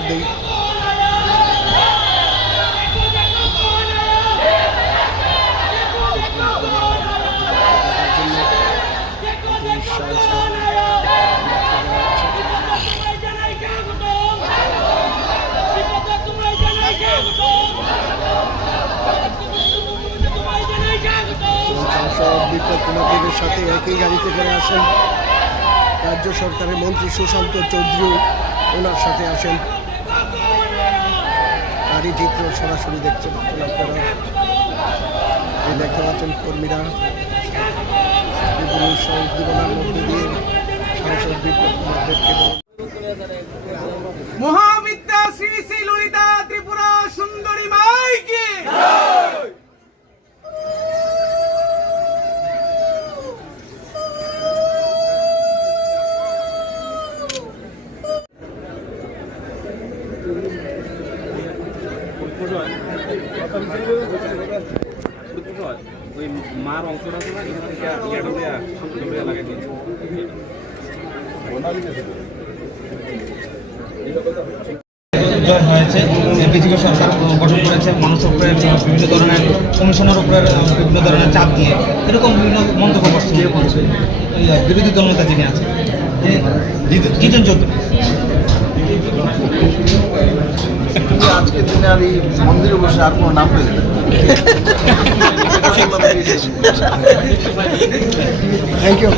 ইতিমধ্যেই বিপ্লব কুমার দেবের সাথে একই গাড়িতে করে আসেন রাজ্য সরকারের মন্ত্রী সুশান্ত চৌধুরী, ওনার সাথে আসেন। তারই চিত্র সরাসরি দেখছেন আপনারা। এই দেখতে পাচ্ছেন কর্মীরা বিভিন্ন উদ্দীপনার মধ্যে দিয়ে সাংসদ বিপ্লব কুমার দেবকে মহাবিদ্যা শ্রী শ্রী ললিতা ত্রিপুরা সুন্দরী মাইকে ওই মার অংশটা আছে না, এখান থেকে ইয়াটা লাগাই দিয়েছে। হয়েছে বিজেপি সরকার গঠন করেছে, মানুষ উপরে বিভিন্ন ধরনের কমিশনের উপরে বিভিন্ন ধরনের চাপ দিয়ে এরকম বিভিন্ন মন্তব্য করছে বিরোধী দলনেতা যিনি আছেন জিতেন চৌধুরী। আজকের দিনে আর এই মন্দিরে বসে আর কোনো নাম পেয়ে থ্যাংক ইউ।